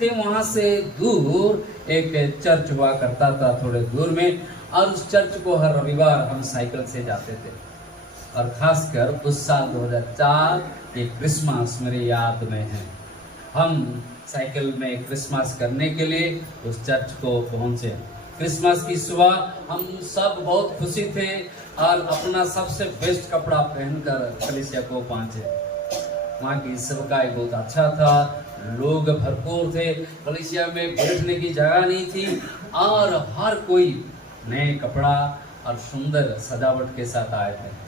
थे वहां से दूर एक चर्च हुआ करता था थोड़े दूर में, और उस चर्च को हर रविवार हम साइकिल से जाते थे। और खासकर उस साल 2004 ये क्रिसमस मेरे याद में है। हम साइकिल में क्रिसमस करने के लिए उस चर्च को पहुंचे। क्रिसमस की सुबह हम सब बहुत खुशी थे और अपना सबसे बेस्ट कपड़ा पहनकर कलीसिया को पहुंचे। वहाँ की सेवकाई बहुत अच्छा था, लोग भरपूर थे, कलीसिया में बैठने की जगह नहीं थी और हर कोई नए कपड़ा और सुंदर सजावट के साथ आए थे।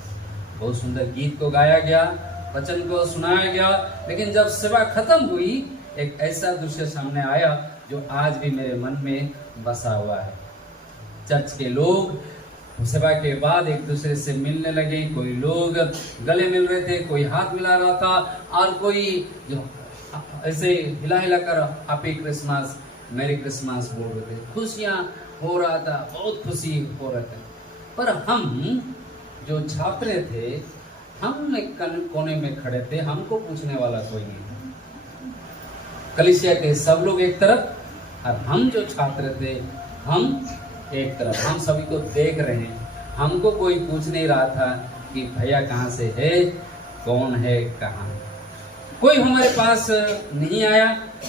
बहुत सुंदर गीत को गाया गया, वचन को सुनाया गया, लेकिन जब सेवा खत्म हुई एक ऐसा दृश्य सामने आया जो आज भी मेरे मन में बसा हुआ है। चर्च के लोग सेवा के बाद एक दूसरे से मिलने लगे, कोई लोग गले मिल रहे थे, कोई हाथ मिला रहा था और कोई जो ऐसे हिला हिला कर हैप्पी क्रिसमस, मेरी क्रिसमस बोल रहे थे। खुशियां हो रहा था, बहुत खुशी हो रहा था। पर हम जो छात्र थे, हम एक कोने में खड़े थे, हमको पूछने वाला कोई नहीं था। कलीसिया के सब लोग एक तरफ और हम जो छात्र थे हम एक तरफ। हम सभी को देख रहे हैं, हमको कोई पूछ नहीं रहा था कि भैया कहाँ से है, कौन है, कहाँ। कोई हमारे पास नहीं आया,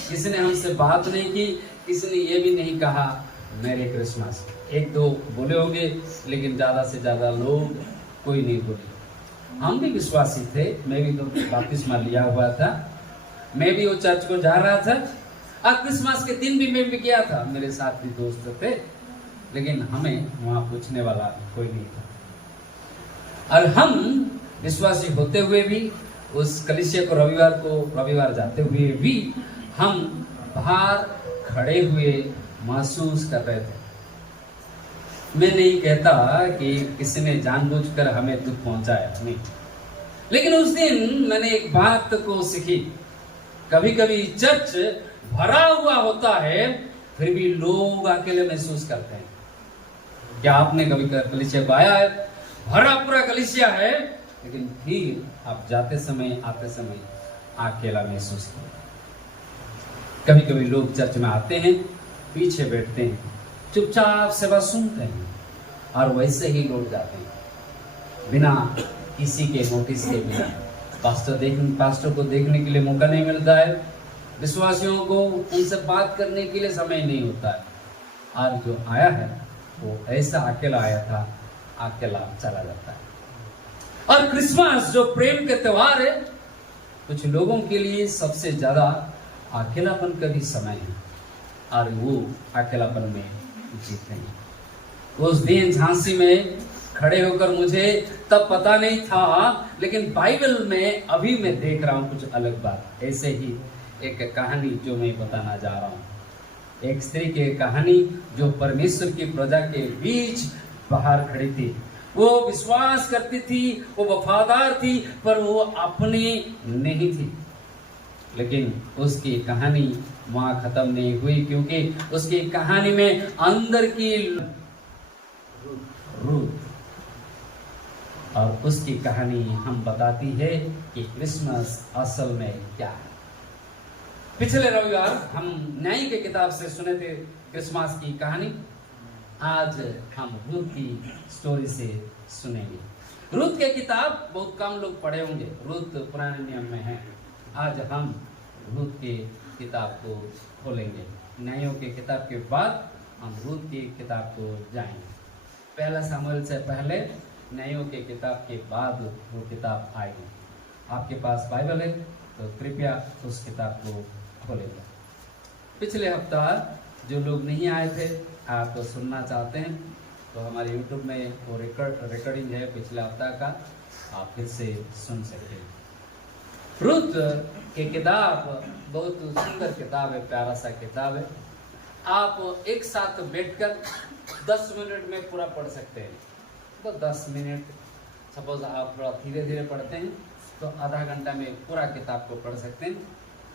किसी ने हमसे बात नहीं की, किसी ने ये भी नहीं कहा मैरी क्रिसमस। एक दो बोले होंगे, लेकिन ज्यादा से ज्यादा लोग कोई नहीं बोले। हम भी विश्वासी थे, मैं भी तो बपतिस्मा लिया हुआ था, मैं भी वो चर्च को जा रहा था और क्रिसमस के दिन भी मैं भी गया था, मेरे साथ भी दोस्त थे, लेकिन हमें वहां पूछने वाला कोई नहीं था। और हम विश्वासी होते हुए भी उस कलीसिया को रविवार जाते हुए भी हम बाहर खड़े हुए महसूस कर रहे थे। मैं नहीं कहता कि किसी ने जानबूझकर हमें दुख पहुंचाया, नहीं, लेकिन उस दिन मैंने एक बात को सीखी। कभी कभी चर्च भरा हुआ होता है, फिर भी लोग अकेले महसूस करते हैं। क्या आपने कभी कलीसिया को आया है, भरा पूरा कलीसिया है, लेकिन फिर आप जाते समय आते समय अकेला महसूस करते। कभी कभी लोग चर्च में आते हैं, पीछे बैठते हैं, चुपचाप सेवा सुनते हैं और वैसे ही लौट जाते हैं बिना किसी के नोटिस के बिना। पास्टर को देखने के लिए मौका नहीं मिलता है, विश्वासियों को उनसे बात करने के लिए समय नहीं होता है। और जो आया है वो ऐसा अकेला आया था, अकेला चला जाता है। और क्रिसमस जो प्रेम के त्योहार है, कुछ लोगों के लिए सबसे ज्यादा अकेलापन का भी समय है और वो अकेलापन में जीते हैं। उस दिन झांसी में खड़े होकर मुझे तब पता नहीं था, लेकिन बाइबल में अभी मैं देख रहा हूं कुछ अलग बात। ऐसे ही एक कहानी जो मैं बताना जा रहा हूं, एक स्त्री की कहानी जो परमेश्वर की प्रजा के बीच बाहर खड़ी थी। वो विश्वास करती थी, वो वफादार थी, पर वो अपनी नहीं थी। लेकिन उसकी कहानी वहां खत्म नहीं हुई, क्योंकि उसकी कहानी में अंदर की रूथ और उसकी कहानी हम बताती है कि क्रिसमस असल में क्या है। पिछले रविवार हम न्याय की किताब से सुने थे क्रिसमस की कहानी। आज हम रूथ की स्टोरी से सुनेंगे। रूथ की किताब बहुत कम लोग पढ़े होंगे, रूथ पुराने नियम में है। आज हम रूथ की किताब को खोलेंगे। न्यायों की किताब के बाद हम रूथ की किताब को जाएंगे। पहला सामुएल से पहले न्यायों की किताब के बाद वो किताब आएगी। आपके पास बाइबल है तो कृपया उस किताब को खोलेगा। पिछले हफ्ता जो लोग नहीं आए थे, आप तो सुनना चाहते हैं तो हमारे YouTube में वो रिकॉर्डिंग है पिछले हफ्ता का, आप फिर से सुन सकते हैं। रूथ की किताब बहुत सुंदर किताब है, प्यारा सा किताब है। आप एक साथ बैठकर 10 मिनट में पूरा पढ़ सकते हैं। तो 10 मिनट, सपोज आप थोड़ा धीरे धीरे पढ़ते हैं तो आधा घंटा में पूरा किताब को पढ़ सकते हैं।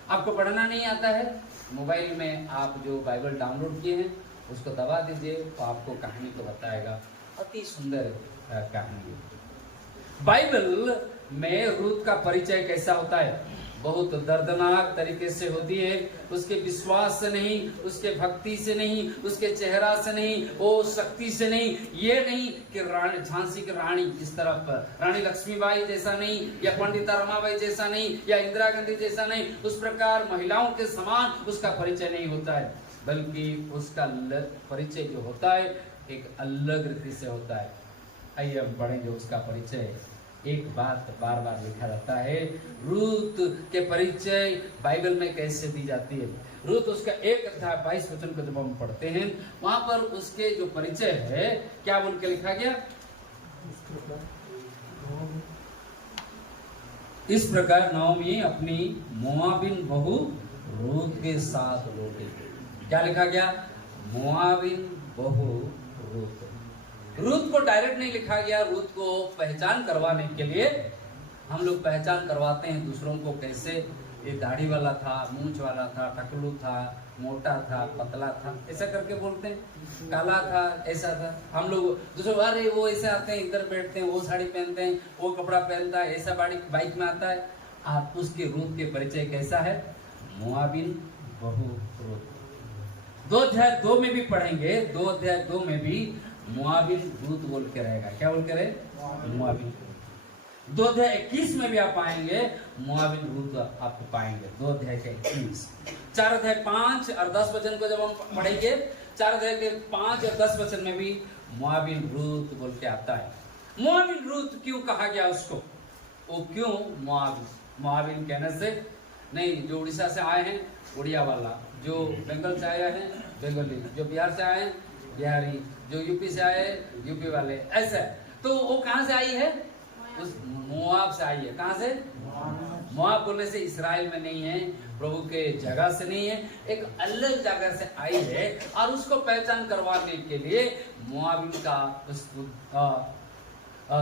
आपको पढ़ना नहीं आता है, मोबाइल में आप जो बाइबल डाउनलोड किए हैं उसको दबा दीजिए तो आपको कहानी को बताएगा। अति सुंदर कहानी है। बाइबल में रूथ का परिचय कैसा होता है? बहुत दर्दनाक तरीके से होती है। उसके विश्वास से नहीं, उसके भक्ति से नहीं, उसके चेहरा से नहीं, वो शक्ति से नहीं। ये नहीं कि रानी झांसी की रानी इस तरफ रानी लक्ष्मीबाई जैसा नहीं, या पंडिता रमाबाई जैसा नहीं, या इंदिरा गांधी जैसा नहीं, उस प्रकार महिलाओं के समान उसका परिचय नहीं होता है, बल्कि उसका परिचय जो होता है एक अलग रीति से होता है। आइए हम पढ़ेंगे उसका परिचय। एक बात बार बार लिखा जाता है, रूत के परिचय बाइबल में कैसे दी जाती है। रूत उसका 1 अध्याय 22 वचन को जब हम पढ़ते हैं, वहां पर उसके जो परिचय है क्या बोल के लिखा गया, इस प्रकार नाओमी अपनी मोआबिन बहू रूत के साथ लौटी। क्या लिखा गया, मोआबिन बहू रूत। रूत को डायरेक्ट नहीं लिखा गया, रूत को पहचान करवाने के लिए हम लोग पहचान करवाते हैं दूसरों को कैसे। ये दाढ़ी वाला था, मूंछ वाला था, टकलू था, मोटा था, पतला था, ऐसा करके बोलते हैं। काला था, ऐसा था। हम लोग दूसरों, अरे वो ऐसे आते हैं, इधर बैठते हैं, वो साड़ी पहनते हैं, वो कपड़ा पहनता है, ऐसा बाइक में आता है। आप उसके रूत के परिचय कैसा है, मोआबिन बहू रूत। 2 अध्याय 2 में भी पढ़ेंगे, 2 अध्याय 2 में भी मोआबिन रूत बोल के रहेगा। क्या बोल के रहे, मोआबिन। 2 अध्याय 21 में भी आप पाएंगे मोआबिन रूत आप पाएंगे। 2 अध्याय के 21, 4 अध्याय 5 और 10 वचन को जब हम पढ़ेंगे, 4 अध्याय के 5 और 10 वचन में भी मोआबिन रूत बोल के आता है। मोआबिन रूत क्यों कहा गया उसको, वो क्यों मोआबिन कहने से नहीं, जो उड़ीसा से आए हैं उड़िया वाला, जो बंगाल से आया है बंगाली, जो बिहार से आए हैं बिहारी, जो यूपी से आए यूपी वाले, ऐसा। तो वो कहां से आई है, उस मोआब से आई है। कहां से, मोआब बोलने से इसराइल में नहीं है, प्रभु के जगह से नहीं है, एक अलग जगह से आई है। और उसको पहचान करवाने के लिए मोआबिन का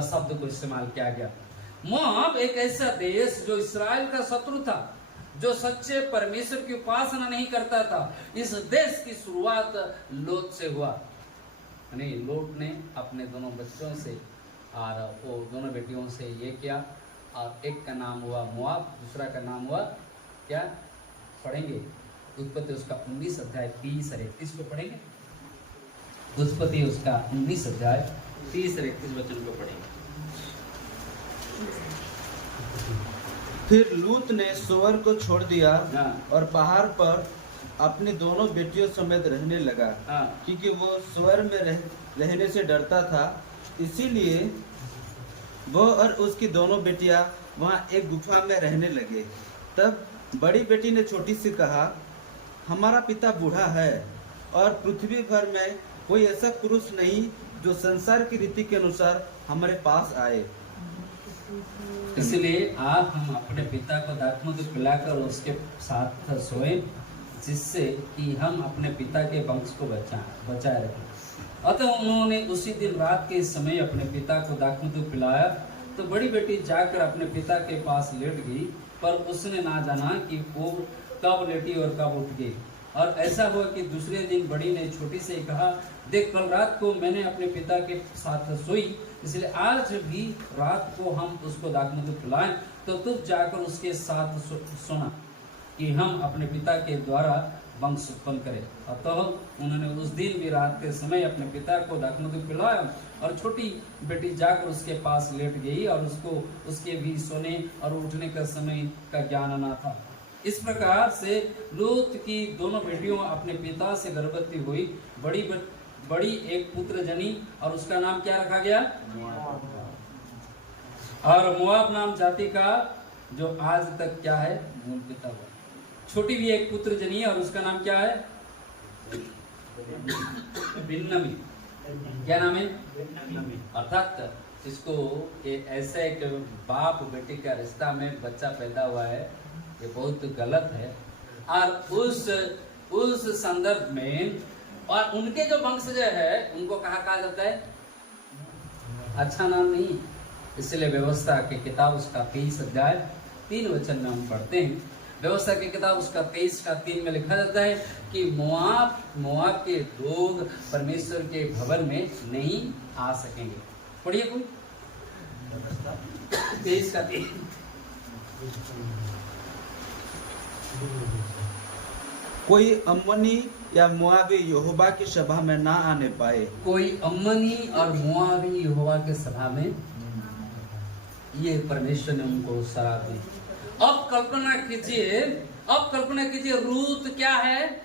शब्द को इस्तेमाल किया गया। मोआब एक ऐसा देश जो इसराइल का शत्रु था, जो सच्चे परमेश्वर की उपासना नहीं करता था। इस देश की शुरुआत लोत से हुआ। यानी लोत ने अपने दोनों बच्चों से और वो दोनों बेटियों से ये किया, और एक का नाम हुआ मोआब, दूसरा का नाम हुआ क्या, पढ़ेंगे उत्पत्ति उसका 19 अध्याय 30 और 31 को पढ़ेंगे। उत्पत्ति उसका 19 अध्याय 30 और 31 वचन को पढ़ेंगे। फिर लूत ने सोअर को छोड़ दिया और पहाड़ पर अपनी दोनों बेटियों समेत रहने लगा, क्योंकि वो सोअर में रहने से डरता था। इसीलिए वो और उसकी दोनों बेटियां वहां एक गुफा में रहने लगे। तब बड़ी बेटी ने छोटी से कहा, हमारा पिता बूढ़ा है और पृथ्वी भर में कोई ऐसा पुरुष नहीं जो संसार की रीति के अनुसार हमारे पास आए। इसलिए आप हम अपने पिता को दाखमधु पिलाकर उसके साथ सोए, जिससे कि हम अपने पिता के वंश को बचाए रखें। अतः उन्होंने उसी दिन रात के समय अपने पिता को दाखमधु पिलाया। तो बड़ी बेटी जाकर अपने पिता के पास लेट गई, पर उसने ना जाना कि वो कब लेटी और कब उठ गई। और ऐसा हुआ कि दूसरे दिन बड़ी ने छोटी से कहा, देख कल रात को मैंने अपने पिता के साथ सोई, इसलिए आज भी रात को हम उसको दाखमधु पिलाएं, तो तुम जाकर उसके साथ सोना कि हम अपने पिता के द्वारा वंश उत्पन्न करें। अतः उन्होंने उस दिन भी रात के समय अपने पिता को दाखमधु पिलाया, और छोटी बेटी जाकर उसके पास लेट गई, और उसको उसके भी सोने और उठने का समय का ज्ञान न था। इस प्रकार से लूत की दोनों बेटियों अपने पिता से गर्भवती हुई। बड़ी एक पुत्र जनी, और उसका नाम क्या रखा गया, और मोआब नाम जाति का जो आज तक क्या है, मूल पिता हुआ। छोटी भी एक पुत्र जनी, और उसका नाम क्या है, बिन्नमी। क्या नाम है, अर्थात इसको ऐसा एक बाप बेटी का रिश्ता में बच्चा पैदा हुआ है, ये बहुत गलत है। और उस संदर्भ में और उनके जो वंशज है उनको कहा जाता है अच्छा नाम नहीं। इसलिए व्यवस्था की किताब उसका 23 अध्याय 3 वचन में हम पढ़ते हैं। व्यवस्था की किताब उसका 23 का 3 में लिखा जाता है कि मोआब के लोग परमेश्वर के भवन में नहीं आ सकेंगे। पढ़िए कोई 23 का 3। कोई अम्मनी या मोआबी यहोवा की सभा में ना आने पाए। कोई अम्मनी और मोआबी यहोवा के सभा में, ये परमेश्वर ने उनको शराब दी। अब कल्पना कीजिए रूत क्या है?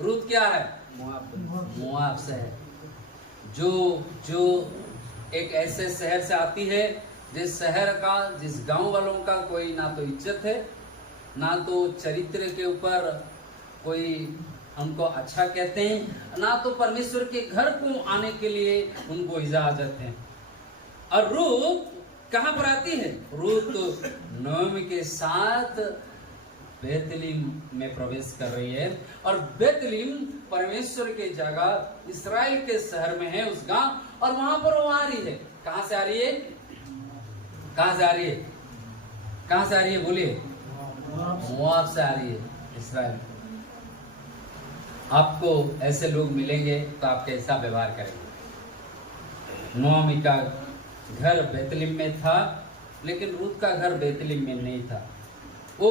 रूत क्या है? मोआब से है, जो एक ऐसे शहर से आती है जिस शहर का, जिस गांव वालों का कोई ना तो इज्जत है, ना तो चरित्र के ऊपर कोई हमको अच्छा कहते हैं, ना तो परमेश्वर के घर को आने के लिए उनको इजाजत है। और रूत कहां पर आती है? रूत नोएमी के साथ बेतलीम में प्रवेश कर रही है। और बेतलीम परमेश्वर के जगह इस्राएल के शहर में है, उस गांव, और वहां पर वो आ रही है। कहां से आ रही है? कहां से आ रही है? कहां से आ रही है? बोलिए। मोआब से आ रही है, इस्राएल। आपको ऐसे लोग मिलेंगे तो आप कैसा व्यवहार करेंगे? नोएमी का घर बेतलीम में था, लेकिन रूत का घर बेतलीम में नहीं था। वो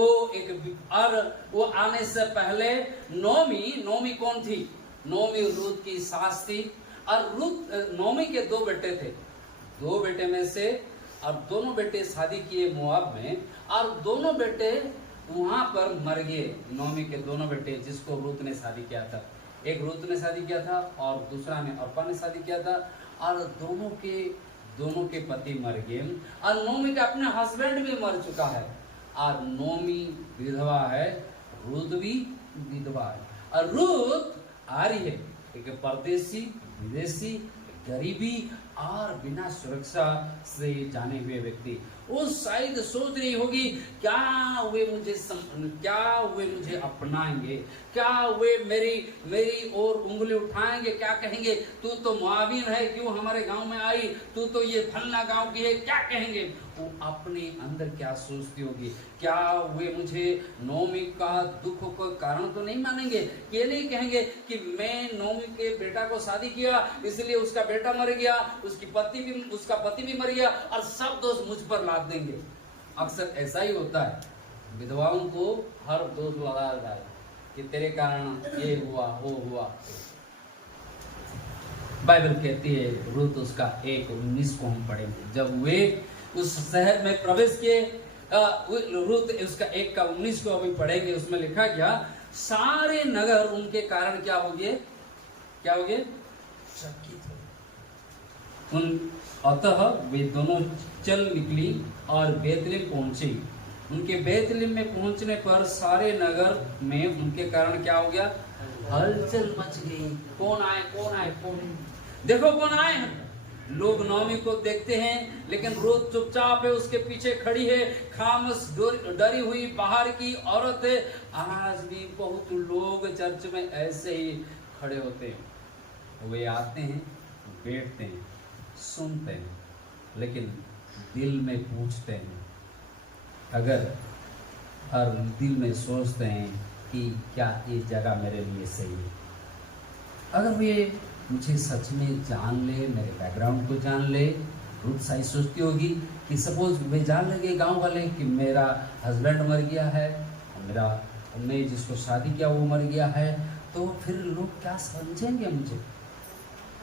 वो आने से पहले नोमी कौन थी? नोमी रूत की सास थी। और नोमी के 2 बेटे थे। 2 बेटे में से, और दोनों बेटे शादी किए मोआब में, और दोनों बेटे वहां पर मर गए। नोमी के दोनों बेटे, जिसको रूत ने शादी किया था, एक रूत ने शादी किया था और दूसरा ने अर्पा ने शादी किया था, और दोनों के पति मर गए। और नोमी का अपना हस्बैंड भी मर चुका है, और नोमी विधवा है, रूत भी विधवा है। और रूत आ रही है, एक परदेसी, विदेशी, गरीबी और बिना सुरक्षा से जाने हुए व्यक्ति। वो शायद सोच रही होगी, क्या वे मुझे अपनाएंगे? क्या वे मेरी ओर उंगली उठाएंगे? क्या कहेंगे, तू तो मोआबीन है, क्यों हमारे गांव में आई? तू तो ये फलना गांव की है, क्या कहेंगे? वो अपने अंदर क्या सोचती होगी? क्या वे मुझे नोमी का दुख का कारण तो नहीं मानेंगे? ये नहीं कहेंगे कि मैं नोमी के बेटा को शादी किया, इसलिए उसका बेटा मर गया, उसका पति भी मर गया, और सब दोष मुझ पर लाद देंगे। अक्सर ऐसा ही होता है, विधवाओं को हर दोष लगा है कि तेरे कारण ये हुआ, वो हुआ। बाइबल कहती है, रूत उसका 1:19 को हम पढ़ेंगे, जब वे उस शहर में प्रवेश किए, रूत उसका 1:19 को अभी पढ़ेंगे। उसमें लिखा गया, सारे नगर उनके कारण क्या हो गए? चकित हो। अतः वे दोनों चल निकली और बेतलीम पहुंची। उनके बेतलीम में पहुंचने पर सारे नगर में उनके कारण क्या हो गया? हलचल मच गई। कौन आए? देखो कौन आए हैं। लोग नोमी को देखते हैं, लेकिन रूत चुपचाप है, उसके पीछे खड़ी है, खामोश डरी हुई बाहर की औरत है। आज भी बहुत लोग चर्च में ऐसे ही खड़े होते हैं। वे आते हैं, बैठते हैं, सुनते हैं, लेकिन दिल में पूछते हैं, और दिल में सोचते हैं कि क्या ये जगह मेरे लिए सही है। अगर वे मुझे सच में जान ले, मेरे बैकग्राउंड को जान ले, रूत सही सोचती होगी कि सपोज वे जान लगे गांव वाले कि मेरा हस्बैंड मर गया है, मैं जिसको शादी किया वो मर गया है, तो फिर लोग क्या समझेंगे मुझे?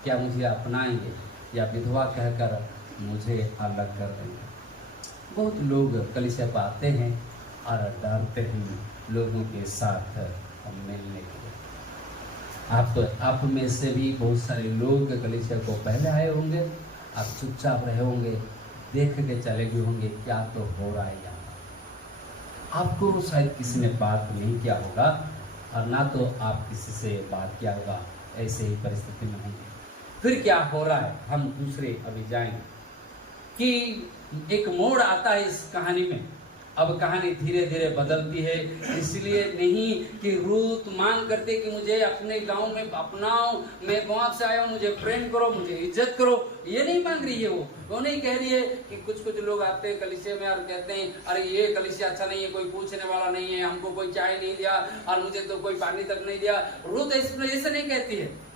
क्या मुझे अपनाएंगे या विधवा कहकर मुझे अलग कर देंगे? बहुत लोग कलीसिया पर आते हैं और डरते हैं लोगों के साथ मिलने के लिए। आप में से भी बहुत सारे लोग कलीसिया को पहले आए होंगे, आप चुपचाप रहे होंगे, देख के चले गए होंगे क्या तो हो रहा है यहाँ। आपको शायद किसी ने बात नहीं किया होगा, और ना तो आप किसी से बात किया होगा, ऐसे ही परिस्थिति में होंगे। फिर क्या हो रहा है, हम दूसरे अभी जाएंगे कि एक मोड़ आता है इस कहानी में। अब कहानी धीरे धीरे बदलती है, इसलिए नहीं कि रूत मांग करते कि मुझे अपने गांव में अपनाओ, मैं गांव से आया हूं, मुझे प्रेम करो, मुझे इज्जत करो, ये नहीं मांग रही है। वो नहीं कह रही है कि कुछ लोग आते हैं कलीसिया में और कहते हैं, अरे ये कलीसिया अच्छा नहीं है, कोई पूछने वाला नहीं है, हमको कोई चाय नहीं दिया और मुझे तो कोई पानी तक नहीं दिया। रूत ऐसे नहीं कहती है,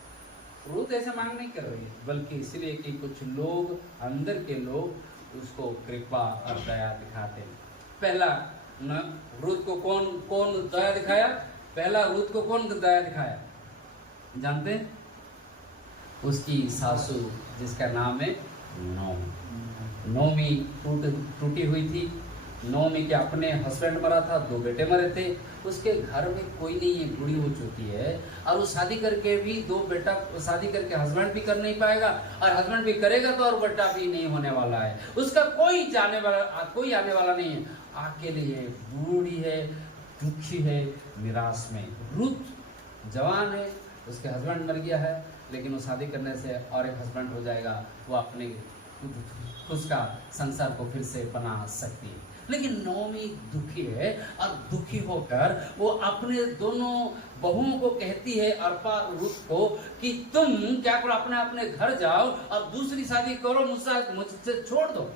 रूत ऐसे मांग नहीं कर रही है, बल्कि इसलिए कि कुछ लोग, अंदर के लोग उसको कृपा और दया दिखाते हैं। पहला न रूत को कौन कौन दया दिखाया? पहला रूत को कौन दया दिखाया जानते हैं? उसकी सासू जिसका नाम है नोमी। नोमी टूटी हुई थी। नोमी के अपने हस्बैंड मरा था, 2 बेटे मरे थे, उसके घर में कोई नहीं है, बूढ़ी हो चुकी है, और वो शादी करके भी 2 बेटा शादी करके हस्बैंड भी कर नहीं पाएगा, और हस्बैंड भी करेगा तो और बेटा भी नहीं होने वाला है। उसका कोई आने वाला नहीं है, अकेली है, बूढ़ी है, दुखी है, निराश में। रूत जवान है, उसके हस्बैंड मर गया है, लेकिन वो शादी करने से और एक हस्बैंड हो जाएगा, वो अपने उसका संसार को फिर से बना सकती है। लेकिन नोमी दुखी है, और दुखी होकर वो अपने दोनों बहुओं को कहती है, अर्पा और रूत को, कि तुम क्या करो, अपने अपने घर जाओ और दूसरी शादी करो, मुझसे छोड़ दो।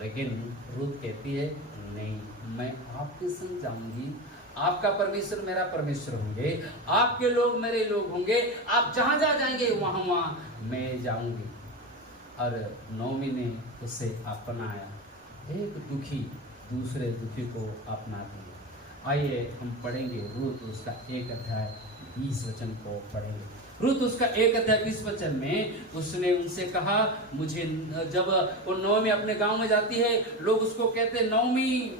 लेकिन रूत कहती है नहीं, मैं आपके संग जाऊंगी, आपका परमेश्वर मेरा परमेश्वर होंगे, आपके लोग मेरे लोग होंगे, आप जहां जहां जाएंगे वहां मैं जाऊंगी। और नोमी ने उसे अपनाया, एक दुखी दूसरे दुखी को अपना दिया। आइए हम पढ़ेंगे रूत उसका 1 अध्याय 20 वचन को पढ़ेंगे। रूत उसका 1 अध्याय 20 वचन में उसने उनसे कहा, मुझे, जब वो नोमी अपने गांव में जाती है, लोग उसको कहते नोमी,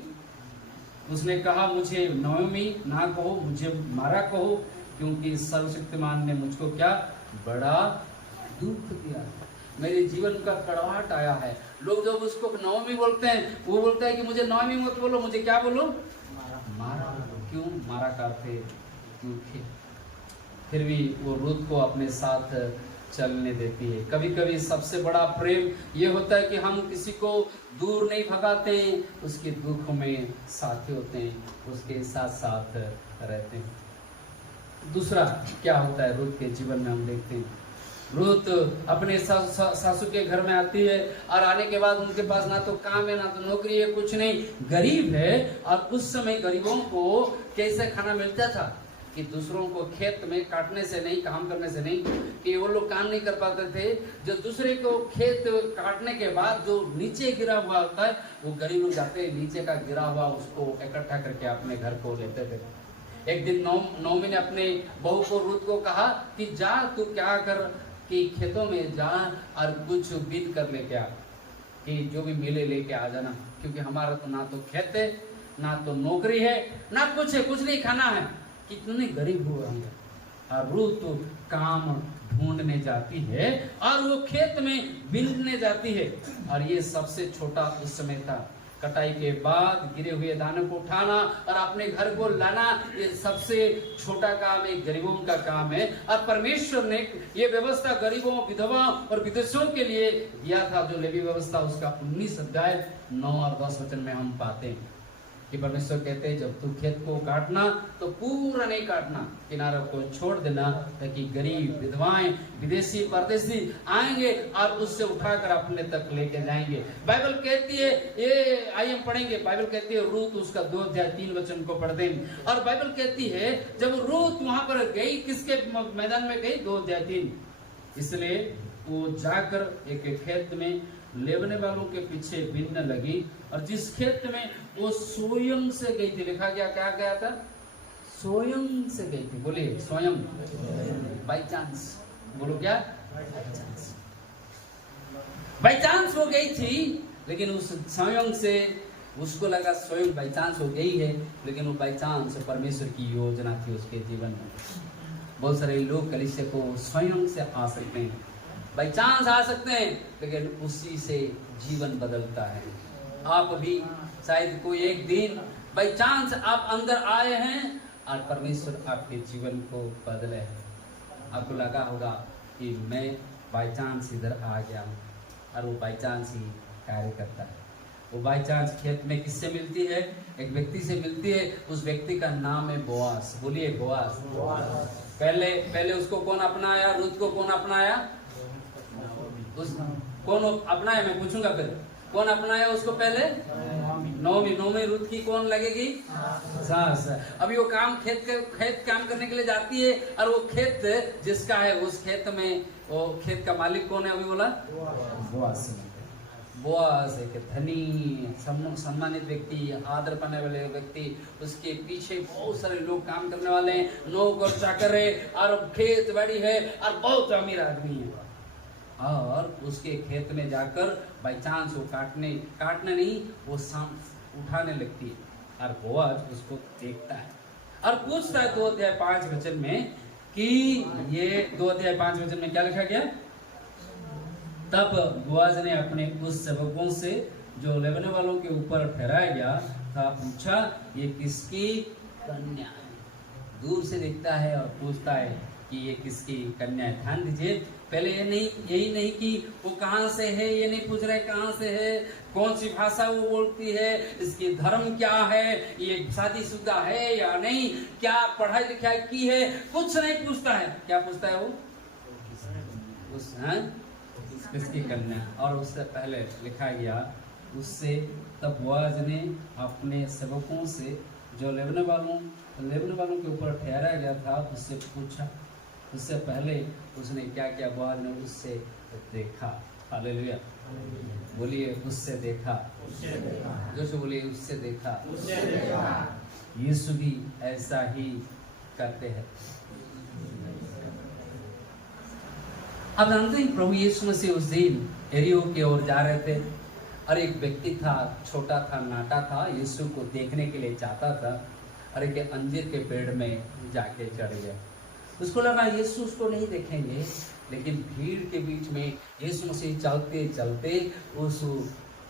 उसने कहा मुझे नोमी ना कहो, मुझे मारा कहो, क्योंकि सर्वशक्तिमान ने मुझको क्या बड़ा दुख दिया, मेरे जीवन का कड़वाहट आया है। लोग जब उसको नोमी बोलते हैं, वो बोलता है कि मुझे नोमी मत बोलो, मुझे क्या बोलो? मारा। क्यों मारा करते? क्योंकि फिर भी वो रूत को अपने साथ चलने देती है। कभी कभी सबसे बड़ा प्रेम ये होता है कि हम किसी को दूर नहीं भगाते, उसके दुख में साथी होते हैं, उसके साथ साथ रहते हैं। दूसरा क्या होता है रूत के जीवन में, हम देखते हैं रूत अपने सासू के घर में आती है, और आने के बाद उनके पास ना तो काम है, ना तो नौकरी है, कुछ नहीं, गरीब है। और उस समय गरीबों को कैसे खाना मिलता था कि दूसरों को खेत में काटने से नहीं, काम करने से नहीं, कि वो लोग काम नहीं कर पाते थे। जो दूसरे को खेत काटने के बाद जो नीचे गिरा हुआ होता है, वो गरीब लोग जाते नीचे का गिरा हुआ उसको इकट्ठा करके अपने घर को लेते थे। एक दिन नोमी ने अपने बहू को रूत को कहा कि जा, तू क्या कर कि खेतों में जा और कुछ बीन कर लेके आ, कि जो भी मिले लेके आ जाना, क्योंकि हमारा तो ना तो खेत है, ना तो नौकरी है, ना कुछ है, कुछ नहीं खाना है, कितने गरीब हो रहे हैं। और रूत तो काम ढूंढने जाती है, और वो खेत में बीनने जाती है। और ये सबसे छोटा उस समय था, कटाई के बाद गिरे हुए दाने को उठाना और अपने घर को लाना, ये सबसे छोटा काम है, गरीबों का काम है। और परमेश्वर ने ये व्यवस्था गरीबों, विधवा और विदेशियों के लिए दिया था, जो लेवी व्यवस्था उसका 19 अध्याय 9 और 10 वचन में हम पाते हैं कि परमेश्वर कहते हैं जब तू खेत को काटना तो पूरा नहीं काटना, किनारों को छोड़ देना, ताकि गरीब, विधवाएं, विदेशी, परदेशी आएंगे और उससे उठाकर अपने तक लेके जाएंगे। बाइबल कहती है, ये आइए हम पढ़ेंगे, बाइबल कहती है रूत उसका 2 अध्याय 3 वचन को पढ़ दें। और बाइबल कहती है जब रूत वहां पर गई, किसके मैदान में गई? 2 अध्याय 3। इसलिए वो जाकर एक खेत में लेबने वालों के पीछे बीनने लगी, और जिस खेत में वो स्वयं से गई थी, लिखा गया क्या गया था? स्वयं से गई थी। बोलिए स्वयं, बाई चांस, बोलो क्या? बाई चांस वो गई थी, लेकिन उस स्वयं से उसको लगा स्वयं बाई चांस हो गई है, लेकिन वो बाई चांस परमेश्वर की योजना थी उसके जीवन में। बहुत सारे लोग कलीसिया को स्वयं से आ सकते हैं, बाई चांस आ सकते हैं, लेकिन उसी से जीवन बदलता है। आप भी शायद कोई एक दिन बाई चांस आप अंदर आए हैं और परमेश्वर आपके जीवन को बदले है। आपको लगा होगा कि मैं बाई चांस इधर आ गया हूँ, और वो बाई चांस ही कार्य करता है। वो बाई चांस खेत में किससे मिलती है? एक व्यक्ति से मिलती है, उस व्यक्ति का नाम है बोआस। बोलिए बोआस। पहले उसको कौन अपनाया? रूत को कौन अपनाया? कौन अपनाया? मैं पूछूंगा फिर, कौन अपनाया उसको पहले? नोमी रूत की कौन लगेगी? सास। अभी वो खेत काम करने के लिए जाती है, और वो खेत जिसका है, उस खेत में वो खेत का मालिक कौन है? अभी बोला बोआस। बोआज एक धनी सम्मानित व्यक्ति, आदर पाने वाले व्यक्ति, उसके पीछे बहुत सारे लोग काम करने वाले हैं, नौकर चाकर है और खेत बाड़ी है और बहुत अमीर आदमी है। और उसके खेत में जाकर बाई चांस वो काटने नहीं, वो उठाने लगती है और बोआज उसको देखता है और पूछता है 2 अध्याय 5 वचन में कि ये 2 अध्याय 5 वचन में क्या लिखा गया? तब बोआज ने अपने उस सेवकों से जो लेबने वालों के ऊपर ठहराया गया था पूछा, ये किसकी कन्या है? दूर से देखता है और पूछता है कि ये किसकी कन्या है। ध्यान दीजिए, पहले यही नहीं कि वो कहाँ से है, ये नहीं पूछ रहे कहाँ से है, कौन सी भाषा वो बोलती है, इसकी धर्म क्या है, ये शादीशुदा है या नहीं, क्या पढ़ाई लिखाई की है, कुछ नहीं पूछता है। क्या पूछता है वो? किसकी कन्या। और उससे पहले लिखा गया उससे, तब बोआज ने अपने सेवकों से जो लेबने वालों के ऊपर ठहराया गया था उससे पूछा। उससे पहले उसने क्या किया? बोआज ने उससे देखा। हालेलुया, बोलिए उससे देखा। जो से बोलिए उससे देखा। यीशु भी ऐसा ही करते हैं। अब जानते हैं प्रभु यीशु मसीह उस दिन एरियो की ओर जा रहे थे और एक व्यक्ति था, छोटा था, नाटा था, यीशु को देखने के लिए चाहता था और एक अंजीर के पेड़ में जाके चढ़ गया। उसको लगा यीशु उसको नहीं देखेंगे, लेकिन भीड़ के बीच में यीशु मसीह चलते चलते उस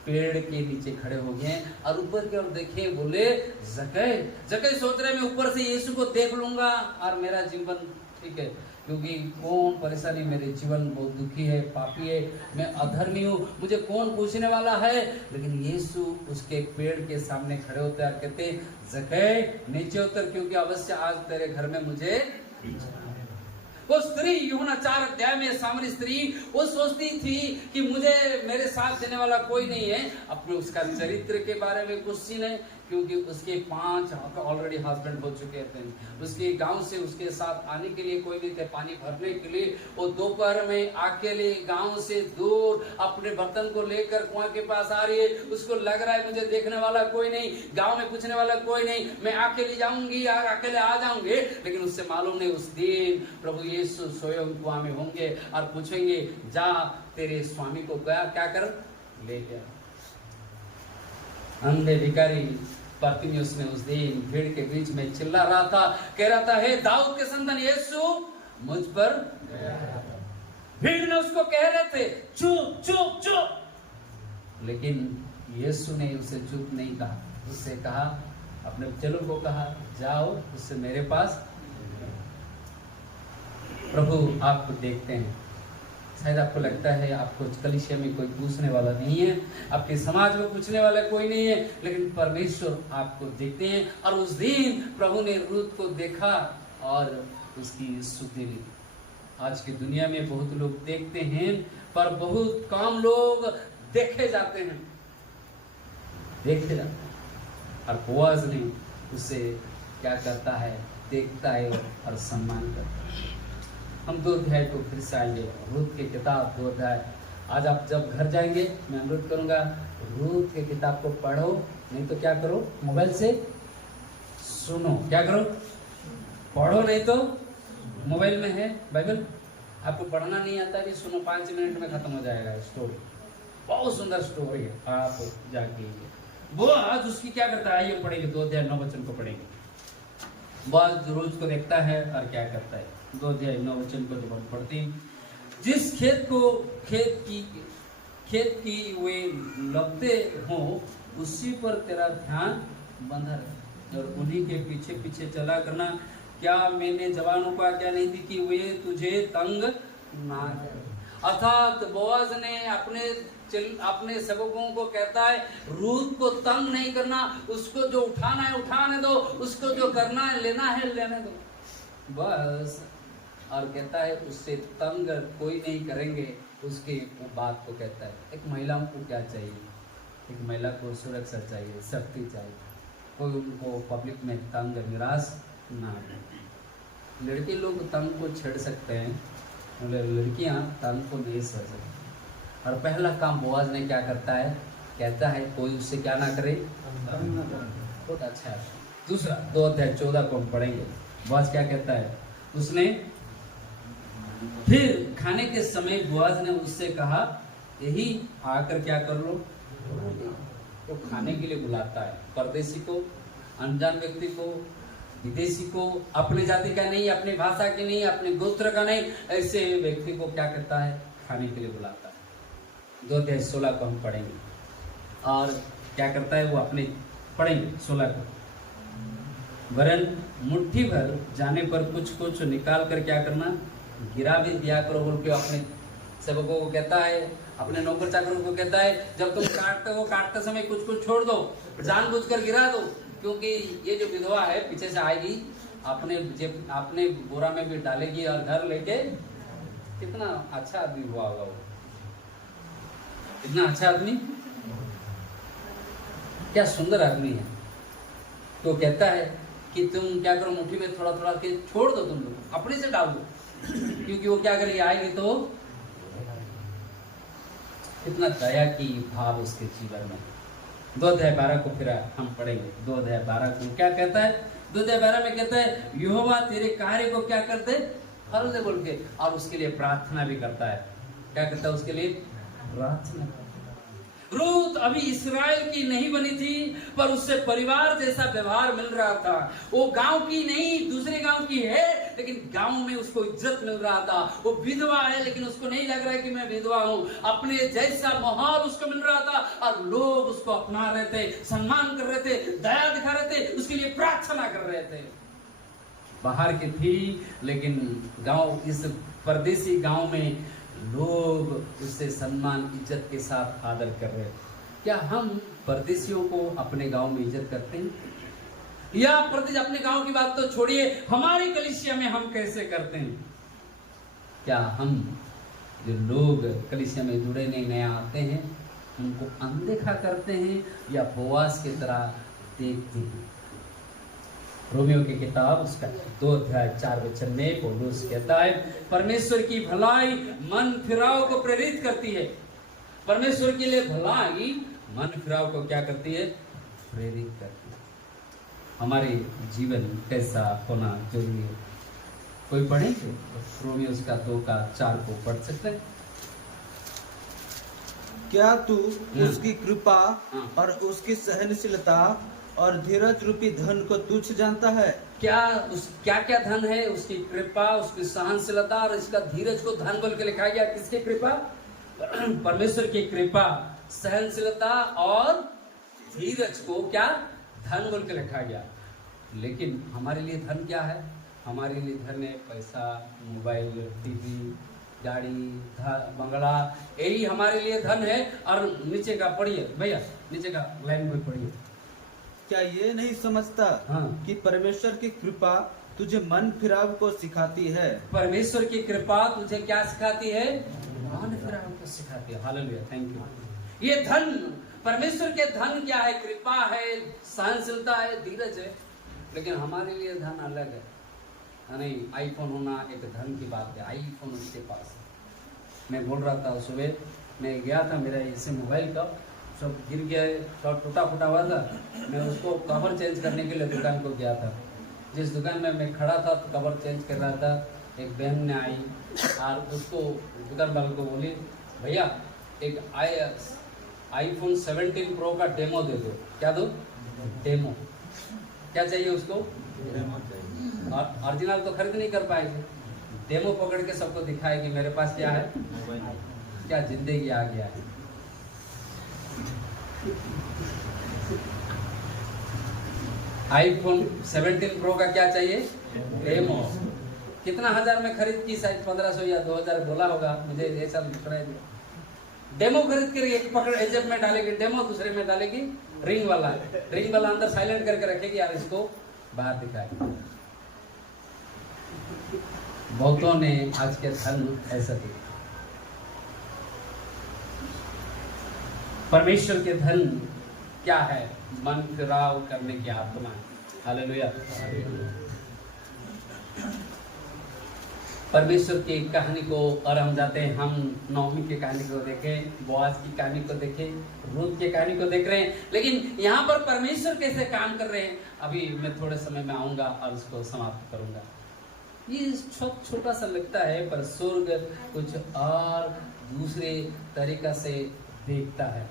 पेड़ के नीचे खड़े हो गए और ऊपर की ओर देखे, बोले जगह सोच रहे मैं ऊपर से यीशु को देख लूंगा और मेरा जीवन ठीक है, क्योंकि कौन परेशानी, मेरे जीवन बहुत दुखी है, पापी है, मैं अधर्मी हूँ, मुझे कौन पूछने वाला है। लेकिन यीशु उसके पेड़ के सामने खड़े होते और कहते, जक्कई नीचे उतर, क्योंकि अवश्य आज तेरे घर में मुझे। वो स्त्री यूहन्ना 4 अध्याय में सामरी स्त्री वो सोचती थी कि मुझे मेरे साथ देने वाला कोई नहीं है। अपने उसका चरित्र के बारे में कुछ नहीं, क्योंकि उसके 5 ऑलरेडी हस्बैंड हो चुके थे। उसके गांव से उसके साथ आने के लिए कोई नहीं थे पानी भरने के लिए। वो दोपहर में अकेले गांव से दूर अपने बर्तन को लेकर कुआं के पास आ रही है। उसको लग रहा है मुझे देखने वाला कोई नहीं, गांव में पूछने वाला कोई नहीं, मैं अकेले जाऊंगी और अकेले आ जाऊंगी। लेकिन उससे मालूम नहीं उस दिन प्रभु यीशु स्वयं कुआं में होंगे और पूछेंगे, जा तेरे स्वामी को क्या कर ले गया। अंधे भिखारी बरतिमियुस ने उस दिन भीड़ के बीच में चिल्ला रहा था, कह रहा था, हे दाऊद के संतान यीशु मुझ पर। भीड़ ने उसको कह रहे थे, चुप चुप चुप, लेकिन यीशु ने उसे चुप नहीं कहा। उससे कहा, अपने चेलों को कहा, जाओ उससे मेरे पास। प्रभु आपको देखते हैं। शायद आपको लगता है आपको कलीसिया में कोई पूछने वाला नहीं है, आपके समाज में पूछने वाला कोई नहीं है, लेकिन परमेश्वर आपको देखते हैं। और उस दिन प्रभु ने रूत को देखा और उसकी स्तुति ली। आज की दुनिया में बहुत लोग देखते हैं, पर बहुत कम लोग देखे जाते हैं। और बोआज ने उसे क्या करता है, देखता है और सम्मान करता है। हम 2 अध्याय को फिर से आएंगे, रूत की किताब 2 अध्याय। आज आप जब घर जाएंगे मैं अनुरोध करूंगा, रूत की किताब को पढ़ो, नहीं तो क्या करो, मोबाइल से सुनो। क्या करो, पढ़ो, नहीं तो मोबाइल में है बाइबल, आपको पढ़ना नहीं आता कि सुनो, 5 मिनट में खत्म हो जाएगा स्टोरी। बहुत सुंदर स्टोरी है, आप जाके वो आज उसकी क्या करता है, ये पढ़ेंगे 2 अध्याय 9 वचन को पढ़ेंगे। बोआज रोज को देखता है और क्या करता है, 2 अध्याय 9 वचन को जब हम पढ़ते हैं, जिस खेत की वे लगते हो उसी पर तेरा ध्यान बंधा रहे और उन्हीं के पीछे पीछे चला करना। क्या मैंने जवानों को आज्ञा नहीं दी कि वे तुझे तंग ना करें। अर्थात बोआज ने अपने सेवकों को कहता है, रूत को तंग नहीं करना, उसको जो उठाना है उठाने दो, उसको जो करना है लेना है लेने दो, बस। और कहता है उससे तंग कोई नहीं करेंगे, उसकी बात को कहता है। एक महिला को क्या चाहिए, एक महिला को सुरक्षा चाहिए, शक्ति चाहिए, कोई उनको पब्लिक में तंग निराश ना हो। लड़के लोग तंग को छेड़ सकते हैं, लड़कियां तंग को नहीं सह सकती। और पहला काम बोआज ने क्या करता है, कहता है कोई उससे क्या ना करे। बहुत अच्छा है। दूसरा 2:14 को हम पढ़ेंगे। बोआज क्या कहता है, उसने फिर खाने के समय बोआज ने उससे कहा यही आकर क्या कर लो। तो खाने के लिए बुलाता है परदेशी को, अनजान व्यक्ति को, विदेशी को, अपने जाति का नहीं, अपनी भाषा की नहीं, अपने गोत्र का नहीं, ऐसे व्यक्ति को क्या करता है, खाने के लिए बुलाता है। 2:16 को हम पढ़ेंगे। और क्या करता है वो, अपने पढ़ेंगे 16 को। वरन मुट्ठी भर जाने पर कुछ कुछ निकाल कर क्या करना, गिरा भी दिया करो बोल के अपने सेवकों को कहता है, अपने नौकर चाकरों को कहता है, जब तुम काटते हो काटते समय कुछ कुछ छोड़ दो, जानबूझकर गिरा दो, क्योंकि ये जो विधवा है पीछे से आएगी, अपने बोरा में भी डालेगी और घर लेके। कितना अच्छा आदमी हुआ होगा वो, इतना अच्छा आदमी, क्या सुंदर आदमी है। तो कहता है कि तुम क्या करो, मुट्ठी में थोड़ा थोड़ा के छोड़ दो, तुम लोग अपने से डाल दो, क्योंकि वो क्या करेगी, आएगी तो। कितना दया की भाव उसके जीवन में। 2:12 को फिर हम पढ़ेंगे। 2:12 को क्या कहता है, 2:12 में कहता है यहोवा तेरे कार्य को क्या करते, फल दे बोल के, और उसके लिए प्रार्थना भी करता है। क्या करता है, उसके लिए प्रार्थना। रूत अभी इस्राएल की नहीं बनी थी, पर उससे परिवार जैसा व्यवहार मिल रहा था। वो गांव की नहीं, दूसरे गांव की है, लेकिन गांव में उसको इज्जत मिल रहा था। वो विधवा है, लेकिन उसको नहीं लग रहा है कि मैं विधवा हूं। अपने जैसा माहौल उसको मिल रहा था, और लोग उसको अपना रहे थे, सम्मान कर रहे थे, दया दिखा रहे थे, उसके लिए प्रार्थना कर रहे थे। बाहर की थी, लेकिन गांव, इस परदेसी गांव में लोग उससे सम्मान इज्जत के साथ आदर कर रहे हैं। क्या हम परदेशियों को अपने गांव में इज्जत करते हैं, या परदेश, अपने गांव की बात तो छोड़िए, हमारी कलीसिया में हम कैसे करते हैं? क्या हम जो लोग कलीसिया में जुड़े नहीं, नया आते हैं, उनको अनदेखा करते हैं, या बोआज की तरह देखते हैं? रोमियो की किताब उसका 2:4 में पौलुस कहता है परमेश्वर की भलाई मन फिराव को प्रेरित करती है। परमेश्वर के लिए भलाई मन फिराव को क्या करती है, प्रेरित करती है। हमारे जीवन कैसा होना जरूरी है। कोई पढ़ेंगे रोमियो उसका 2:4 को पढ़ सकते हैं। क्या तू उसकी कृपा और उसकी सहनशीलता और धीरज रूपी धन को तुच्छ जानता है? क्या क्या धन है, उसकी कृपा, उसकी सहनशीलता और इसका धीरज को धन बोल के लिखा गया। किसकी कृपा? परमेश्वर की कृपा, सहनशीलता और धीरज को क्या धन बोल के लिखा गया। लेकिन हमारे लिए धन क्या है? हमारे लिए धन है पैसा, मोबाइल, टीवी, गाड़ी, बंगला, यही हमारे लिए धन है। और नीचे का पढ़िए भैया, नीचे का लाइन में पढ़िए। क्या ये नहीं समझता कि परमेश्वर की कृपा तुझे मन फिराव को सिखाती है? परमेश्वर की कृपा तुझे क्या सिखाती है? मन फिराव को सिखाती है। Hallelujah, thank you. ये धन, परमेश्वर के धन क्या है? कृपा है, सहनशीलता है, धीरज है। लेकिन हमारे लिए धन अलग है। नहीं, आईफोन होना एक धन की बात है। आईफोन उसके पास। मैं बोल रहा था सुबह, मैं गया था, मेरा इसे मोबाइल का सब गिर गया, सब टूटा फूटा हुआ था। मैं उसको कवर चेंज करने के लिए दुकान को गया था। जिस दुकान में मैं खड़ा था तो कवर चेंज कर रहा था, एक बहन ने आई और उसको दुकान वाले को बोली भैया एक आईफोन 17 प्रो का डेमो दे दो। क्या दो? डेमो। क्या चाहिए उसको? और ओरिजिनल तो खरीद नहीं कर पाएंगे, डेमो पकड़ के सबको दिखाएगी मेरे पास क्या है, क्या जिंदगी आ गया है। आईफोन 17 प्रो का क्या चाहिए? डेमो। कितना हजार में खरीद की? शायद 1500 या 2000 बोला होगा, मुझे ऐसा दिख रहा है। डेमो खरीद कर एक पकड़ जेब में डालेगी डेमो, दूसरे में डालेगी रिंग वाला अंदर साइलेंट करके रखेगी यार, इसको बाहर दिखाएगी। बहुतों ने आज के धन ऐसा दिया। परमेश्वर के धन क्या है? मन फिराव करने की आत्मा। हालेलुया। परमेश्वर की कहानी को, और हम जाते हैं, हम नौमी की कहानी को देखें, बोआज की कहानी को देखें, रूत की कहानी को देख रहे हैं, लेकिन यहाँ पर परमेश्वर कैसे काम कर रहे हैं अभी मैं थोड़े समय में आऊंगा और उसको समाप्त करूंगा। ये छोटा सा लगता है, पर स्वर्ग कुछ और दूसरे तरीका से देखता है।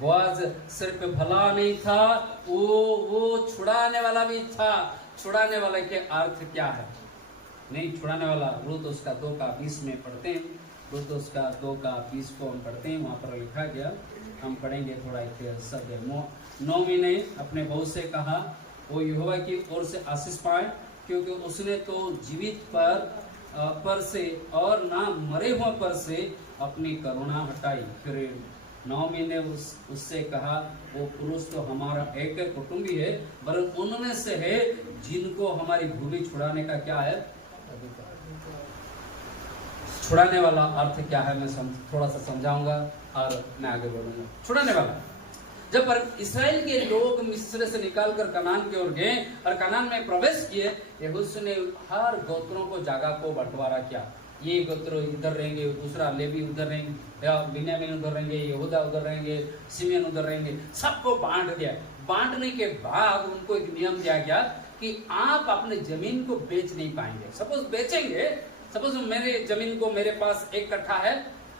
बोआज सिर्फ भला नहीं था, वो छुड़ाने वाला भी था। छुड़ाने वाला के अर्थ क्या है? नहीं, छुड़ाने वाला रूत उसका 2:20 में पढ़ते हैं। रूत उसका 2:20 को हम पढ़ते हैं, वहां पर लिखा गया, हम पढ़ेंगे थोड़ा एक शब्द। नौमी ने अपने बहू से कहा, वो यहोवा की ओर से आशीष पाए, क्योंकि उसने तो जीवित पर से और ना मरे हुए पर से अपनी करुणा हटाई। फिर नौमी ने उससे कहा, वो पुरुष तो हमारा एक कुटुंबी है, वरन उनमें से है जिनको हमारी भूमि छुड़ाने का क्या है। छुड़ाने वाला अर्थ क्या है मैं थोड़ा सा समझाऊंगा और मैं आगे बढ़ूंगा। छुड़ाने वाला, जब इस्राएल के लोग मिस्र से निकालकर कनान की ओर गए और कनान में प्रवेश किए, यहोशू ने हर गोत्रों को जगह को बंटवारा किया। ये गोत्र इधर रहेंगे, दूसरा लेवी उधर रहेंगे, बिन्यामीन उधर रहेंगे, यहूदा उधर रहेंगे, सिमियन उधर रहेंगे, सबको बांट दिया। बांटने के बाद उनको एक नियम दिया गया कि आप अपने जमीन को बेच नहीं पाएंगे। सपोज बेचेंगे, सपोज मेरे जमीन को, मेरे पास 1 कट्ठा है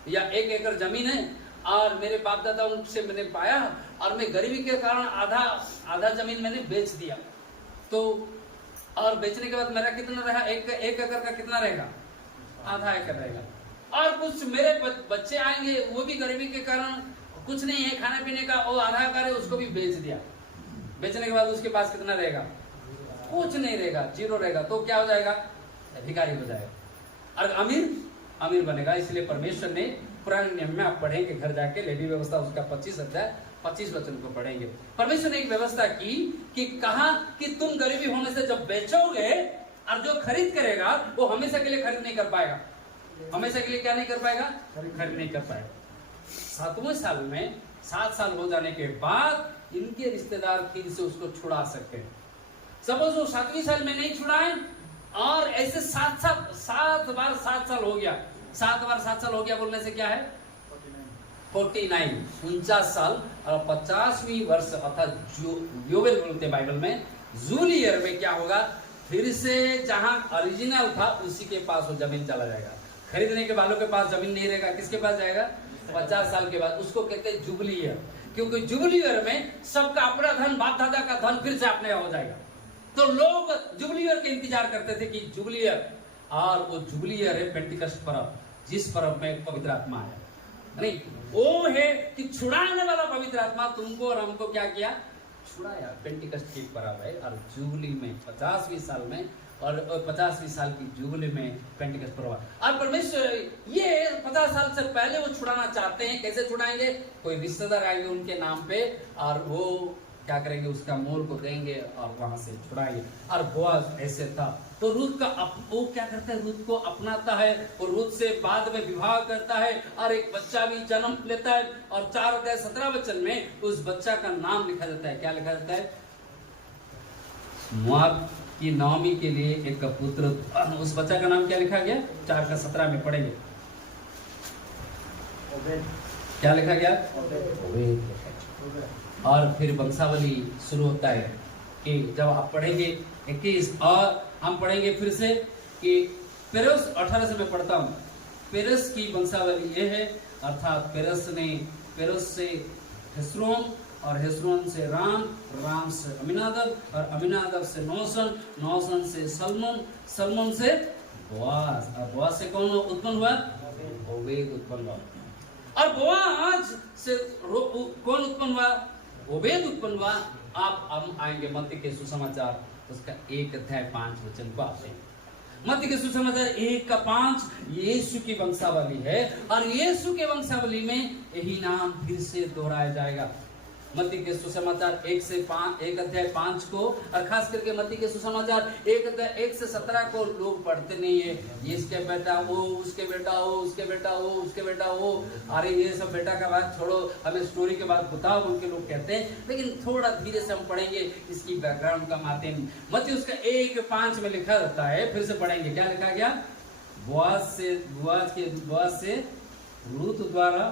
या 1 एकड़ जमीन है और मेरे बाप दादा उनसे मैंने पाया और मैं गरीबी के कारण आधा जमीन मैंने बेच दिया, तो और बेचने के बाद मेरा कितना रहा? 1 एकड़ का कितना रहेगा? आधा एकड़ रहेगा। और कुछ मेरे बच्चे आएंगे, वो भी गरीबी के कारण कुछ नहीं है खाने पीने का, वो आधा एकड़ है, उसको भी बेच दिया। बेचने के बाद उसके पास कितना रहेगा? कुछ नहीं रहेगा, 0 रहेगा। तो क्या हो जाएगा? भिखारी हो जाएगा। और अमीर बनेगा। इसलिए परमेश्वर ने पुराने नियम में, आप पढ़ेंगे घर जाके, लेवी व्यवस्था उसका 25 अध्याय 25 वचन को पढ़ेंगे। परमेश्वर ने एक व्यवस्था की कि कहा कि तुम गरीबी होने से जब बेचोगे, और जो खरीद करेगा वो हमेशा के लिए खरीद नहीं कर पाएगा। हमेशा के लिए क्या नहीं कर पाएगा? खरीद नहीं कर पाएगा। 7वें साल में, 7 साल हो जाने के बाद इनके रिश्तेदार फिर से उसको छुड़ा सकते हैं। सपोज वो 7वीं साल में नहीं छुड़ाए और ऐसे 7 बार 7 साल हो गया। 7 बार 7 साल हो गया बोलने से क्या है? 49 साल। और 50वीं वर्ष अर्थात योबेल बोलते बाइबल में, जूली ईयर में क्या होगा? फिर से जहां ओरिजिनल था उसी के पास वो जमीन चला जाएगा। खरीदने के वालों के पास जमीन नहीं रहेगा, किसके पास जाएगा? 50 साल के बाद। उसको कहते हैं जुबली ईयर, क्योंकि जुबली ईयर में सबका अपना धन, बाप दादा का धन फिर से अपने हो जाएगा। तो लोग जुबली ईयर के इंतजार करते थे कि जुबली ईयर, और वो जुबली ईयर है पेंटिकस्ट पर्व, जिस पर्व में पवित्र आत्मा है। नहीं, वो है कि छुड़ाने वाला पवित्र आत्मा तुमको और हमको क्या किया? छुड़ाया। पेंटिकस्ट की पर्व है। और जुबली में 50वीं साल में, और 50वीं साल की जुबली में पेंटिकस्ट पर्व। और परमेश्वर ये 50 साल से पहले वो छुड़ाना चाहते हैं। कैसे छुड़ाएंगे? कोई रिश्तेदार आएंगे उनके नाम पे और वो क्या करेंगे? उसका मोल को देंगे और वहां से छुड़ाएंगे। और बोआज ऐसे था। तो रूत का वो क्या करता है? रूत को अपनाता है और रूत से बाद में विवाह करता है और एक बच्चा भी जन्म लेता है। और 4:17 वचन में उस बच्चा का नाम लिखा जाता है। क्या लिखा जाता है? मोआब की नौमी के लिए एक पुत्र। उस बच्चा का नाम क्या लिखा गया? 4:17 में पढ़ेंगे। क्या लिखा गया? और फिर वंशावली शुरू होता है कि जब आप पढ़ेंगे 21, और हम पढ़ेंगे फिर से कि पेरेस 18 से मैं पढ़ता हूँ। पेरेस की वंशावली ये है, अर्थात पेरेस से हेस्रोन, और हेस्रोन से राम, राम से अमीनादब, और अमीनादब से नौसन, नौसन से सलमोन, सलमोन से बोआज, और बोआज से कौन उत्पन्न हुआ? ओबेद उत्पन्न हुआ। और बोआज से कौन उत्पन्न हुआ? ओबेद उत्पन्न हुआ। आप हम आएंगे मत्ती के सुसमाचार उसका 1:5 वचन को आते हैं। मत्ती के सुसमाचार 1:5 यीशु की वंशावली है, और यीशु के वंशावली में यही नाम फिर से दोहराया जाएगा। मत्ती के सुसमाचार 1:5 को, और खास करके मत्ती के सुसमाचार 1 से 17 को लोग पढ़ते नहीं है। इसके बेटा वो, उसके बेटा वो, उसके बेटा वो, उसके बेटा वो, अरे ये सब बेटा का बात छोड़ो, हमें स्टोरी के बाद बताओ, उनके लोग कहते हैं। लेकिन थोड़ा धीरे से हम पढ़ेंगे, इसकी बैकग्राउंड का माते नहीं। मत्ती उसका 1:5 में लिखा रहता है। फिर से पढ़ेंगे, क्या लिखा गया? बोआज से रूत द्वारा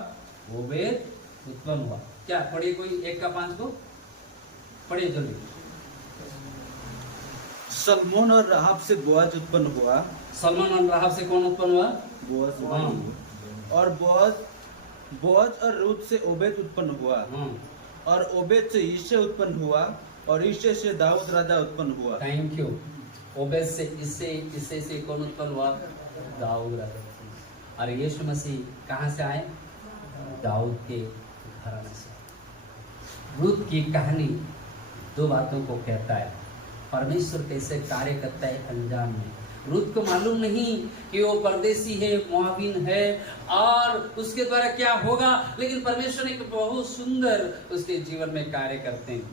ओबेद उत्पन्न हुआ। क्या पढ़िए, कोई 1 का 5 को पढ़िए जल्दी। सलमोन और राहाब से बोआज उत्पन्न हुआ। सलमान और राहाब से कौन उत्पन्न हुआ? बोआज। हाँ। और बोआज और रूत से ओबेद उत्पन्न हुआ। हाँ। और ओबेद से यिशै उत्पन्न हुआ, और यिशै से दाऊद राजा उत्पन्न हुआ। Thank you. ओबेद से इससे से कौन उत्पन्न हुआ? दाऊद राजा। और यीशु मसीह कहाँ से आए? दाऊद के घराने से। रूत की कहानी 2 बातों को कहता है। परमेश्वर कैसे कार्य करता है अनजान में। रूत को मालूम नहीं कि वो परदेसी है, मोआबिन है, और उसके द्वारा क्या होगा, लेकिन परमेश्वर एक बहुत सुंदर उसके जीवन में कार्य करते हैं।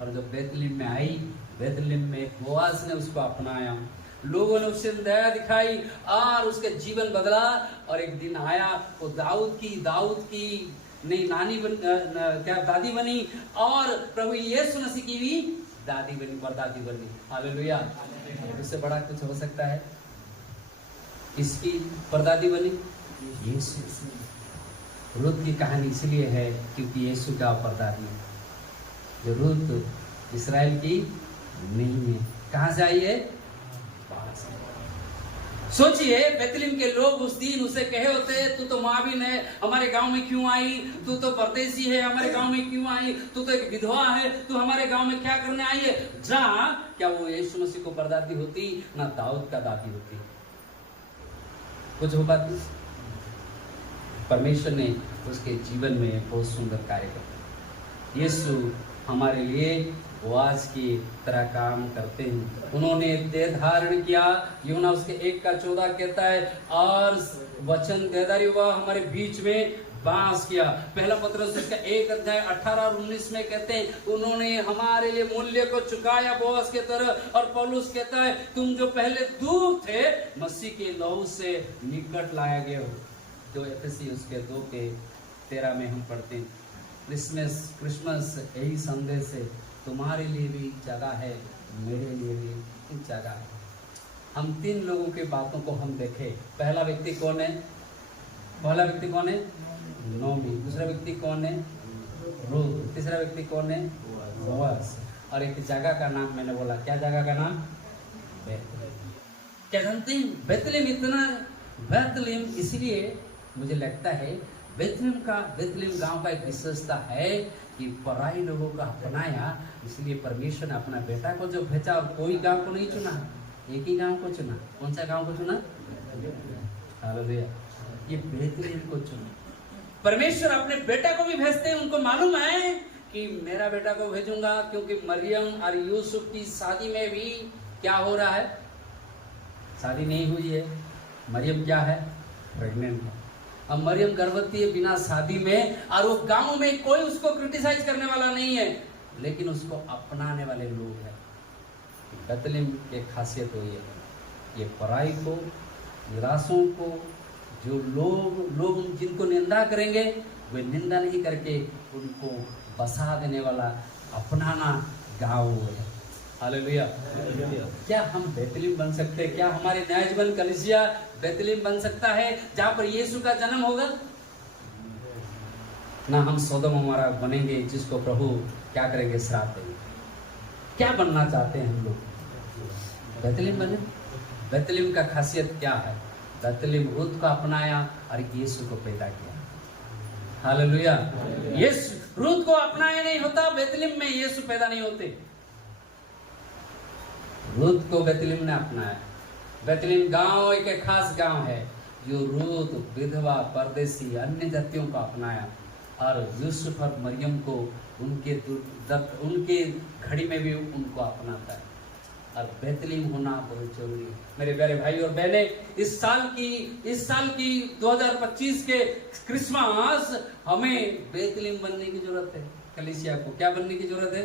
और जब बेतलेहम में आई, बेतलेहम में बोआज ने उसको अपनाया, लोगों ने उससे दया दिखाई और उसका जीवन बदला। और एक दिन आया, वो दाऊद की नई नानी दादी बनी, और प्रभु यीशु मसीह की भी दादी बनी, परदादी बनी। हालेलुया। इससे बड़ा कुछ हो सकता है? इसकी परदादी बनी यीशु। रूत की कहानी इसलिए है क्योंकि यीशु का परदादी है। जो रूत इस्राएल की नहीं है। कहां से आई है? सोचिए, बेतलेहम के लोग उस दिन उसे कहे होते, तू तो मोआबिन है, हमारे गांव में क्यों आई? तू तो परदेसी है, हमारे गांव में क्यों आई? तू तो एक विधवा है, तू हमारे गांव में क्या करने आई है? जा। क्या वो यीशु मसीह को परदादी होती? ना दाऊद का दादी होती। कुछ हो बात नहीं। परमेश्वर ने उसके जीवन में बहुत सुंदर कार्य किया। यीशु हमारे लिए बोआज की तरह काम करते हैं। उन्होंने देह धारण किया। यूहन्ना उसके 1:14 कहता है, और वचन देहधारी हुआ, हमारे बीच में वास किया। पहला पत्रस उसका 1:18 और 19 में कहते हैं, उन्होंने हमारे लिए मूल्य को चुकाया बोआज के तरह। और पौलुस कहता है, तुम जो पहले दूर थे, मसीह के लहू से निकट लाए गए हो। जो एफएसी उसके 2:13 में हम पढ़ते हैं। क्रिसमस यही संदेश है। तुम्हारे लिए भी जगह है, मेरे लिए भी जगह है। हम 3 लोगों के बातों को हम देखें। पहला व्यक्ति कौन है? नोमी। दूसरा व्यक्ति कौन है? रूत। तीसरा व्यक्ति कौन है? बोआज। और एक जगह का नाम मैंने बोला। क्या जगह का नाम? बेतलेहम। क्या जानते हैं बेतलेहम इसलिए मुझे लगता है बेतलेहम गांव का एक विशेषता है कि पराई लोगों को अपनाया। इसलिए परमेश्वर ने अपना बेटा को जो भेजा, और कोई गांव को नहीं चुना, एक ही गांव को चुना। कौन सा गांव को चुना? हालेलुया। ये बेतलेहम को चुना। परमेश्वर अपने बेटा को भी भेजते हैं। उनको मालूम है कि मेरा बेटा को भेजूंगा, क्योंकि मरियम और यूसुफ की शादी में भी क्या हो रहा है? शादी नहीं हुई है। मरियम क्या है? प्रेग्नेंट है। अब मरियम गर्भवती है बिना शादी में, और वो गांव में कोई उसको क्रिटिसाइज करने वाला नहीं है, लेकिन उसको अपनाने वाले लोग हैं। बेतलेहम की खासियत हुई है, ये पराई को, निराशों को, जो लोग जिनको निंदा करेंगे, वे निंदा नहीं करके उनको बसा देने वाला, अपनाना गांव है। हालेलुया। क्या हम बेतलेहम बन सकते हैं? क्या हमारे न्यायजन कलीसिया बेतलेहम बन सकता है जहां पर यीशु का जन्म होगा? ना हम सोदोम हमारा बनेंगे, जिसको प्रभु क्या करेंगे? श्राप देंगे। क्या बनना चाहते हैं हम लोग? बेतलेहम बने। बेतलेहम का खासियत क्या है? बेतलेहम रूत को अपनाया और यीशु को पैदा किया। हालेलुया। यीशु रूत को अपनाया नहीं होता, बेतलेहम में यीशु पैदा नहीं होते। रूत को बेतलेहम ने अपनाया। बेतलेहम गांव एक खास गांव है, जो रूत विधवा, परदेसी, अन्य जातियों को अपनाया, और यूसुफ और मरियम को उनके घड़ी में भी उनको अपनाता है। और बेतलेहम होना बहुत जरूरी है। मेरे प्यारे भाई और बहने, इस साल की 2025 के क्रिसमस हमें बेतलेहम बनने की जरूरत है। कलीसिया को क्या बनने की जरूरत है?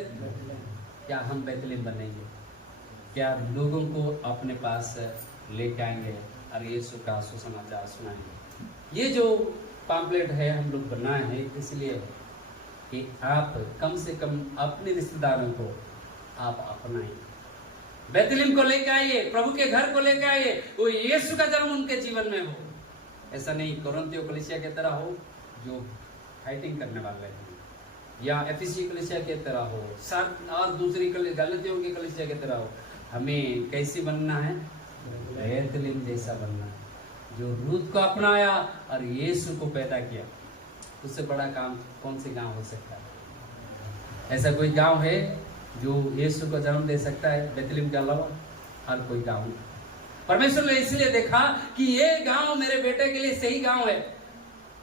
क्या हम बेतलेहम बनेंगे? क्या लोगों को अपने पास लेके आएंगे और यीशु का सुसमाचार सुनाएंगे? ये जो पैम्फलेट है हम लोग बनाए हैं इसलिए कि आप कम से कम अपने रिश्तेदारों को आप अपनाएं। बैतलहम को लेकर आइए, प्रभु के घर को लेकर आइए, वो यीशु का जन्म उनके जीवन में हो। ऐसा नहीं कोरिन्थियों कलीसिया की तरह हो जो फाइटिंग करने वाले हैं, या एफिसी कलीसिया की तरह हो, और दूसरी गलतियों की कलीसिया की तरह हो। हमें कैसे बनना है? बैतलहम जैसा बनना है, जो रूत को अपनाया और यीशु को पैदा किया। उससे बड़ा काम कौन से गांव हो सकता है? ऐसा कोई गांव है जो यीशु को जन्म दे सकता है बैतलहम के अलावा? हर कोई गांव नहीं। परमेश्वर ने इसलिए देखा कि ये गांव मेरे बेटे के लिए सही गांव है,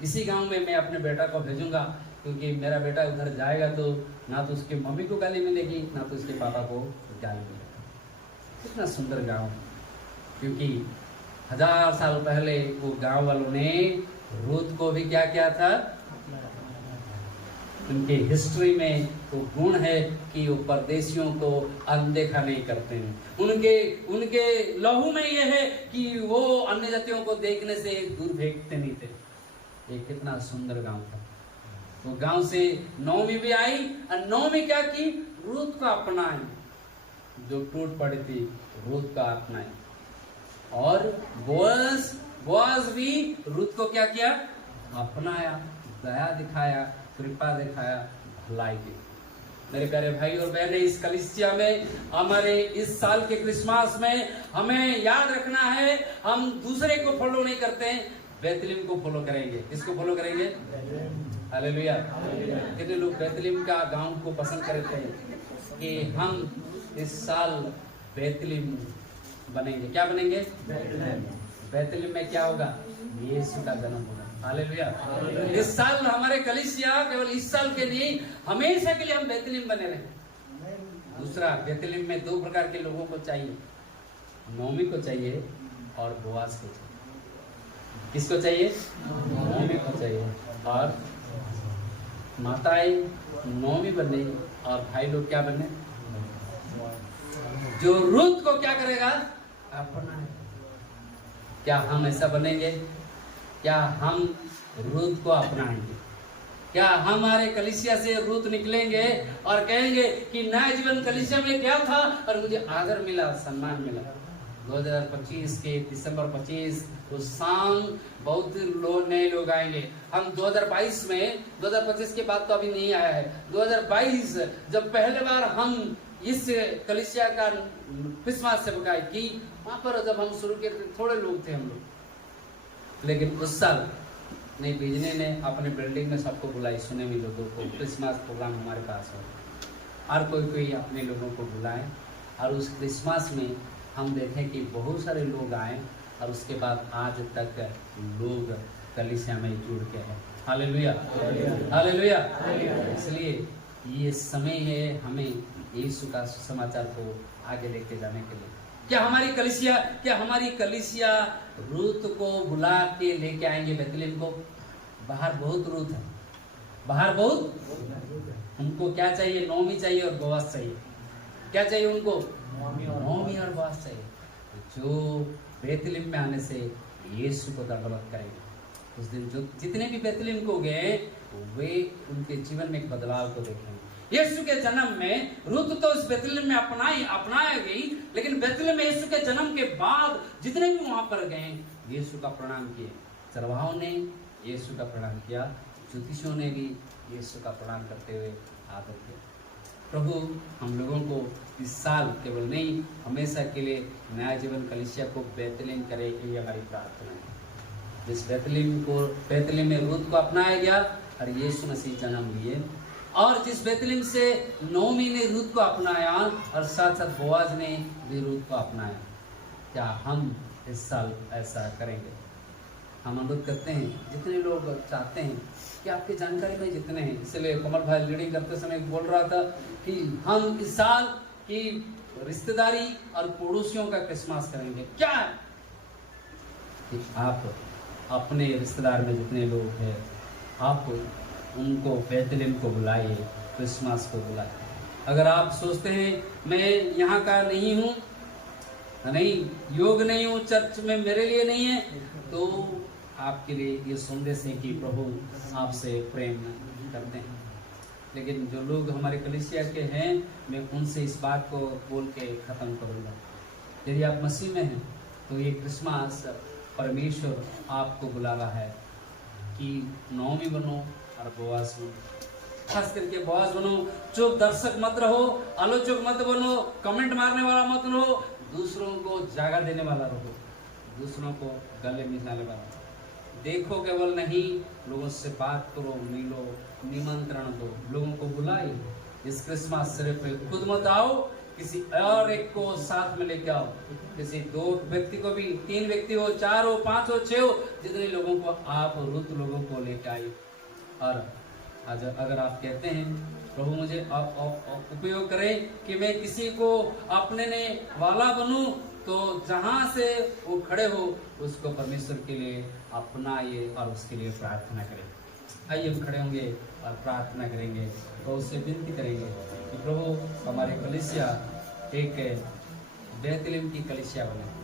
इसी गांव में मैं अपने बेटा को भेजूंगा, क्योंकि मेरा बेटा उधर जाएगा तो ना तो उसके मम्मी को गाली मिलेगी, ना तो उसके पापा को गाली मिलेगी। कितना सुंदर गांव है, क्योंकि 1000 साल पहले वो गांव वालों ने रूत को भी क्या किया था? उनके हिस्ट्री में वो गुण है कि वो परदेशियों को अनदेखा नहीं करते हैं। उनके लहू में ये है कि वो अन्य जातियों को देखने से दूर फेंकते नहीं थे। ये कितना सुंदर गांव था। वो गांव से नौमी भी आई, और नौमी क्या की? रूत को अपनाई, जो टूट पड़ी थी रूत को अपनाई। और बोअज भी रूत को क्या किया? अपनाया, दया दिखाया, कृपा दिखाया, भलाई की। मेरे प्यारे भाई और बहनें, इस कलीसिया में हमारे इस साल के क्रिसमस में हमें याद रखना है, हम दूसरे को फॉलो नहीं करते हैं, बैतलहम को फॉलो करेंगे। किसको फॉलो करेंगे? हालेलुया। कितने लोग बैतलहम का गांव को पसंद करते हैं कि हम इस साल बैतलहम बनेंगे। क्या बनेंगे? बैतलहम में क्या होगा? यीशु का जन्म होगा। हालेलुया। इस साल हमारे कलीसिया केवल इस साल के नहीं, हमेशा के लिए हम बैतलहम बने रहे। दूसरा, बैतलहम में 2 प्रकार के लोगों को चाहिए, नौमी को चाहिए और बोआज को चाहिए। किसको चाहिए? नौमी को चाहिए। और माताएं नौमी बने और भाई लोग क्या बने? जो रूत को क्या करेगा? अपना। क्या हम ऐसा बनेंगे? क्या हम रूत को अपनाएंगे? क्या हमारे कलीसिया से रूत निकलेंगे और कहेंगे कि नया जीवन कलीसिया में क्या था और मुझे आदर मिला, सम्मान मिला? 2025 के दिसंबर 25 उस शाम बहुत नए लोग आएंगे। हम 2022 में, 2025 के बाद तो अभी नहीं आया है, 2022 जब पहले बार हम इस कलीसिया का क्रिसमस सेवकाई की, वहां पर जब हम शुरू किए थोड़े लोग थे हम लोग, लेकिन उस साल नहीं भेजने ने अपने बिल्डिंग में सबको बुलाई, सुने हुए लोगों को, क्रिसमस प्रोग्राम हमारे पास हो, और कोई अपने लोगों को बुलाए, और उस क्रिसमस में हम देखें कि बहुत सारे लोग आए, और उसके बाद आज तक लोग कलीसिया में जुड़ के हैं। Hallelujah, hallelujah. इसलिए ये समय है हमें यीशु का सुसमाचार को आगे लेके जाने के लिए। क्या हमारी कलीसिया रूत को बुला के लेके आएंगे बैतलहम को? बाहर बहुत रूत है, बाहर बहुत। उनको क्या चाहिए? नौमी चाहिए और बोआज चाहिए। क्या चाहिए उनको? नौमी और बोआज चाहिए, जो बैतलहम में आने से यीशु को दंडवत करेंगे। उस दिन जो जितने भी बैतलहम को गए, वे उनके जीवन में एक बदलाव को देखेंगे। यीशु के जन्म में रूत तो इस बैतलहम में अपनाया गई, लेकिन बैतलहम में यीशु के जन्म के बाद जितने भी वहां पर गए, यीशु का प्रणाम किए। चरवाहों ने यीशु का प्रणाम किया, ज्योतिषियों ने भी यीशु का प्रणाम करते हुए आदर किया। प्रभु हम लोगों को इस साल केवल नहीं, हमेशा के लिए नया जीवन कलीसिया को बैतलहम करे, ये हमारी प्रार्थना है। जिस बैतलहम में रूत को अपनाया गया और यीशु मसीह जन्म लिए, और जिस बैतलहम से नौमी ने रूत को अपनाया और साथ साथ बोआज ने भी रूत को अपनाया, क्या हम इस साल ऐसा करेंगे? हम अनुरोध करते हैं, जितने लोग चाहते हैं कि आपकी जानकारी में जितने हैं, इसलिए कमल भाई लीडिंग करते समय बोल रहा था कि हम इस साल की रिश्तेदारी और पड़ोसियों का क्रिसमस करेंगे। क्या है कि आप अपने रिश्तेदार में जितने लोग हैं, आप उनको बैतलहम को बुलाइए, क्रिसमस को बुलाइए। अगर आप सोचते हैं मैं यहाँ का नहीं हूँ, नहीं योग नहीं हूँ, चर्च में मेरे लिए नहीं है, तो आपके लिए ये संदेश है कि प्रभु आपसे प्रेम करते हैं। लेकिन जो लोग हमारे कलीसिया के हैं, मैं उनसे इस बात को बोल के ख़त्म करूँगा। यदि आप मसीह में हैं तो ये क्रिसमस परमेश्वर आपको बुला रहा है कि नौमी बनो और बोआज बनो। खास करके बोआज बनो, चुप दर्शक मत रहो, आलोचक मत बनो, कमेंट मारने वाला मत रहो, दूसरों को जगह देने वाला रहो, दूसरों को गले मिलाने वाला। देखो केवल नहीं, लोगों से बात करो, मिलो, निमंत्रण दो, लोगों को बुलाइए। इस क्रिसमस सिर्फ खुद मत आओ, किसी और एक को साथ में लेके आओ। किसी 2 व्यक्ति को भी, 3 व्यक्ति हो, 4 हो, 5 हो, 6 हो, जितने लोगों को आप रुत लोगों को लेके आइए। और आज अगर आप कहते हैं प्रभु मुझे उपयोग करें कि मैं किसी को अपने ने वाला बनूं, तो जहां से वो खड़े हो उसको परमेश्वर के लिए अपनाइए और उसके लिए प्रार्थना करें। आइए हम खड़े होंगे और प्रार्थना करेंगे तो उससे विनती करेंगे कि प्रभु हमारे कलीसिया एक बेहतरीन की कलीसिया बने।